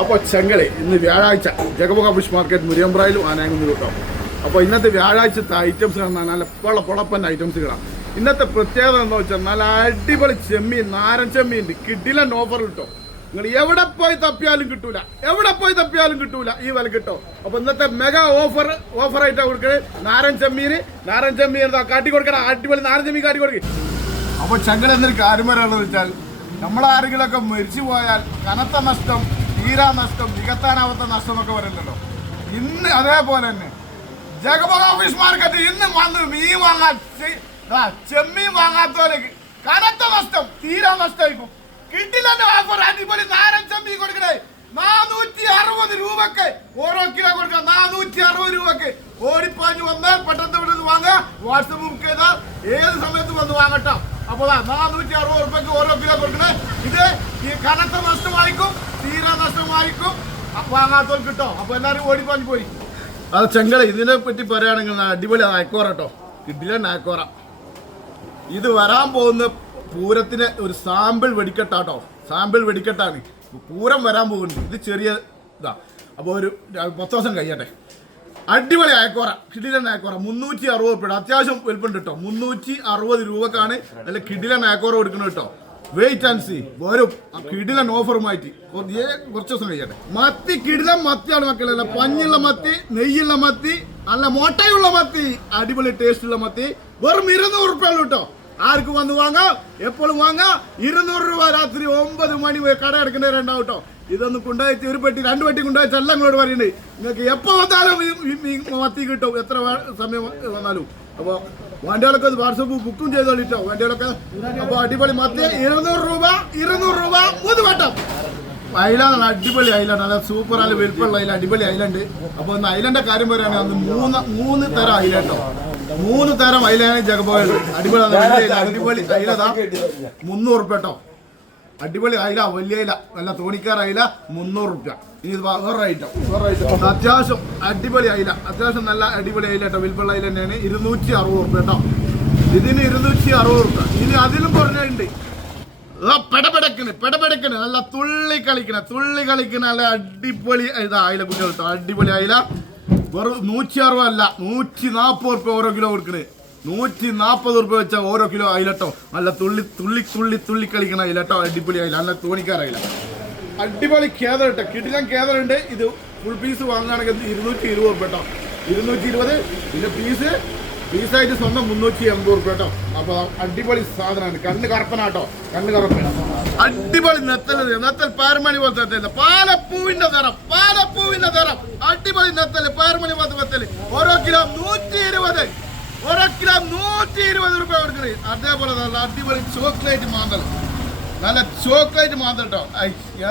അപ്പോൾ ചെങ്കളി ഇന്ന് വ്യാഴാഴ്ച ജഗബോഗ ഫിഷ് മാർക്കറ്റ് മുരിയമ്പ്രായിലും ആനാകുന്നിലും കേട്ടോ. അപ്പോൾ ഇന്നത്തെ വ്യാഴാഴ്ചത്തെ ഐറ്റംസിനാണ് നല്ല പൊളപ്പൻ ഐറ്റംസുകളാണ്. ഇന്നത്തെ പ്രത്യേകത എന്താ വെച്ചാൽ നല്ല അടിപൊളി ചെമ്മീൻ, നാരൻ ചെമ്മീൻ കിടിലൻ ഓഫർ കിട്ടും. നിങ്ങൾ എവിടെ പോയി തപ്പിയാലും കിട്ടൂല ഈ വില കിട്ടോ. അപ്പോൾ ഇന്നത്തെ മെഗാ ഓഫറായിട്ടാണ് കൊടുക്കുന്നത്. നാരൻ ചെമ്മീൻ കാട്ടി കൊടുക്കണം, അടിപൊളി നാരൻ ചെമ്മീൻ കാട്ടി കൊടുക്കുക. അപ്പോൾ ചെങ്കളി എന്നൊരു കാര്യം പറയാനുള്ളത് വെച്ചാൽ നമ്മളാരെങ്കിലുമൊക്കെ മരിച്ചു പോയാൽ കനത്ത നഷ്ടം, തീരാ നഷ്ടം, നികത്താനാവാത്ത നഷ്ടം എന്നൊക്കെ പറയുന്നുണ്ടല്ലോ. ഇന്ന് അതേപോലെ തന്നെ ജഗബോഗ ഫിഷ് മാർക്കറ്റ് ഇന്ന് വന്ന് മീൻ വാങ്ങാൻ ചെമ്മീൻ വാങ്ങാത്തവർക്ക് കനത്ത നഷ്ടം, തീരാ നഷ്ടമായിരിക്കും. കിട്ടില്ല ഓഫർ അടിപൊളി നാരൻ ചെമ്മീൻ കൊടുക്കണേ 460 രൂപക്ക് ഓരോ കിലോ കൊടുക്കാം. 460 രൂപക്ക് ഓടിപ്പാഞ്ഞ് വന്നാൽ പെട്ടെന്ന് വാങ്ങാം. വാട്സപ്പ് ബുക്ക് ചെയ്താൽ ഏത് സമയത്ത് വന്ന് വാങ്ങട്ടോ. അപ്പോൾ 460 രൂപക്ക് ഓരോ കിലോ കൊടുക്കണേ. ഇത് ഈ കനത്ത നഷ്ടമായിരിക്കും, തീരാ നഷ്ടമായിരിക്കും. വാങ്ങാത്തവർക്ക് കിട്ടോ. അപ്പോൾ എല്ലാവരും ഓടിപ്പാഞ്ഞ് പോയി. അത് ചെങ്കളി ഇതിനെ പറ്റി പറയുകയാണെങ്കിൽ അടിപൊളി നായക്കോറ കേട്ടോ, കിടില നായക്കോറ. ഇത് വരാൻ പോകുന്ന പൂരത്തിന് ഒരു സാമ്പിൾ വെടിക്കെട്ടാട്ടോ, സാമ്പിൾ വെടിക്കെട്ടാണ്. പൂരം വരാൻ പോകുന്നുണ്ട്. ഇത് ചെറിയ ഇതാ. അപ്പോൾ ഒരു 10 ദിവസം കഴിയട്ടെ. അടിപൊളി അയക്കോറ, കിടിലൻ അയക്കോറ 360 രൂപ. അത്യാവശ്യം വലുപ്പുണ്ട് കേട്ടോ. 360 രൂപക്കാണ് നല്ല കിടിലൻ അയക്കോറ കൊടുക്കുന്നത് കേട്ടോ. വെയിറ്റ് ആൻഡ് സീ വരും കിടിലൻ ഓഫറുമായിട്ട്. കുറച്ച് ദിവസം കഴിയട്ടെ. മത്തി കിടിലൻ മത്തിയാണ് മക്കളെ. നല്ല പഞ്ഞുള്ള മത്തി, നെയ്യുള്ള മത്തി, നല്ല മോട്ടയുള്ള മത്തി, അടിപൊളി ടേസ്റ്റുള്ള മത്തി. വെറും 200 രൂപയുള്ളൂ കേട്ടോ. ആർക്ക് വന്ന് വാങ്ങാം, എപ്പോഴും വാങ്ങാം. 200 രൂപ. രാത്രി 9 മണി കട എടുക്കുന്നവരുണ്ടാവും കേട്ടോ. ഇതൊന്ന് കൊണ്ടുപോയിട്ട് ഒരു പെട്ടി 2 പെട്ടി കൊണ്ടുപോയി എല്ലാം ഇങ്ങോട്ട് പറയുന്നുണ്ട്. നിങ്ങൾക്ക് എപ്പോൾ വന്നാലും മത്തി കിട്ടും, എത്ര സമയം വന്നാലും. അപ്പോൾ വണ്ടികളൊക്കെ വാട്സപ്പ് ബുക്കും ചെയ്തോളിട്ടോ വണ്ടികളൊക്കെ. അപ്പോൾ അടിപൊളി മത്തി 200 രൂപ 3 വട്ടം. ഐലാണ് അടിപൊളി ഐലാണ്, നല്ല സൂപ്പർ ആയ വലുപ്പമുള്ള ഐല, അടിപൊളി ഐലുണ്ട്. അപ്പോൾ ഒന്ന് ഐലൻ്റെ കാര്യം പറയുകയാണെങ്കിൽ അന്ന് 3 തരം ഐല കേട്ടോ. 3 തരം ഐലാണ് ജഗബോഗ. അടിപൊളി അടിപൊളി ഐലതാ 300 രൂപ കേട്ടോ. അടിപൊളി ഐല, വലിയ ഐല, നല്ല തോണിക്കാർ ഐല 300 രൂപ. ഇനി വേറെ ഐറ്റം അത്യാവശ്യം അടിപൊളി ഐല, അത്യാവശ്യം നല്ല അടിപൊളി ഐല കേട്ടോ. വലിപ്പുള്ള ഐല തന്നെയാണ്. 260 രൂപ കേട്ടോ. ഇതിന് 260 രൂപ. ഇനി അതിലും കുറഞ്ഞുണ്ട്. പെടപെടക്കണ് നല്ല തുള്ളി കളിക്കണ നല്ല അടിപൊളി ഇതാ ഐല കുട്ടികൾ കേട്ടോ. അടിപൊളി ഐല വെറും 160 അല്ല 140 രൂപ ഓരോ കിലോ കൊടുക്കണേ. 140 രൂപ വെച്ചാൽ ഓരോ കിലോ ഐലട്ടോ. നല്ല തുള്ളി കളിക്കണ ഐലട്ടോ. അടിപൊളി ഐല, നല്ല തോണിക്കാർ ഐല. അടിപൊളി കേദർ കേട്ടോ, കിടിലൻ കേദറുണ്ട്. ഇത് ഫുൾ പീസ് വാങ്ങുകയാണെങ്കിൽ 220 രൂപ കേട്ടോ. 220. പിന്നെ പീസായിട്ട് സ്വന്തം 380 രൂപ കേട്ടോ. അപ്പോൾ അടിപൊളി സാധനമാണ്. കണ്ണ് കറുപ്പനാട്ടോ, കണ്ണ് കറുപ്പന. അടിപൊളി നെത്തൽ പാരമണി പോലത്തെ നെത്തൽ, പാലപ്പൂവിന്റെ തരം. അടിപൊളി നെത്തൽ പാരമണി പോലത്തെ നെത്തൽ. ഓരോ കിലോ 120. ഓരോ കിലോ 120 രൂപ കൊടുക്കണേ. അതേപോലെ നല്ല അടിപൊളി ചോക്ലേറ്റ് മാന്തൽ, നല്ല ചോക്ലേറ്റ് മാന്തൽ കേട്ടോ.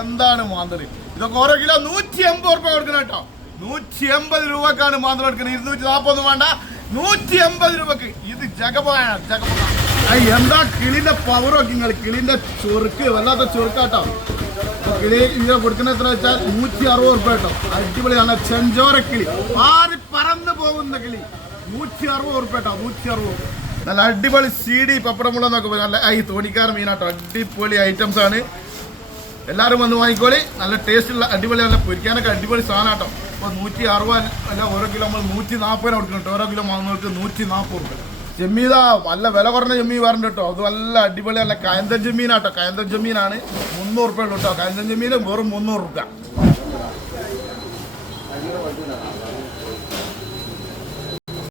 എന്താണ് മാന്തൽ? ഇതൊക്കെ ഓരോ കിലോ 180 രൂപ കൊടുക്കണം കേട്ടോ. 180 രൂപക്കാണ് മാന്തൽ കൊടുക്കുന്നത്. 240 വേണ്ട, 180 രൂപക്ക്. ഇത് ജഗബോഗാണ്. എന്താ കിളിന്റെ പവറൊക്കെ നിങ്ങൾ. കിളിന്റെ ചൊറുക്ക് വല്ലാത്ത ചൊറുക്കാട്ടോ. കിളി ഇങ്ങനെ കൊടുക്കുന്ന എത്ര വെച്ചാൽ 160 രൂപ കേട്ടോ. അടിപൊളിയാണ്. ചെഞ്ചോര കിളി, പാറി പറന്ന് പോകുന്ന കിളി. 160 രൂപ കേട്ടോ. 160. നല്ല അടിപൊളി CD പപ്പടമുള്ള എന്നൊക്കെ നല്ല ഈ തോണിക്കാർ മീനാട്ടോ. അടിപൊളി ഐറ്റംസ് ആണ്. എല്ലാവരും വന്ന് വാങ്ങിക്കോളി. നല്ല ടേസ്റ്റുള്ള അടിപൊളി, നല്ല പൊരിക്കാനൊക്കെ അടിപൊളി സാധനം കേട്ടോ. അപ്പോൾ 160 അല്ല, ഓരോ കിലോ നമ്മൾ 140 കൊടുക്കുന്നുണ്ട്. ഓരോ കിലോ വാങ്ങുന്നവർക്ക് 140 രൂപ. ചെമ്മീതാ നല്ല വില കുറഞ്ഞ ചെമ്മീൻ വരണ്ട കേട്ടോ. അത് നല്ല അടിപൊളി നല്ല കായന്തൻ ചെമ്മീനാട്ടോ. കായന്തൻ ചെമ്മീനാണ് 300 രൂപ ഉള്ളൂ കേട്ടോ. കായന്തൻ ചെമ്മീൻ വെറും 300 രൂപ.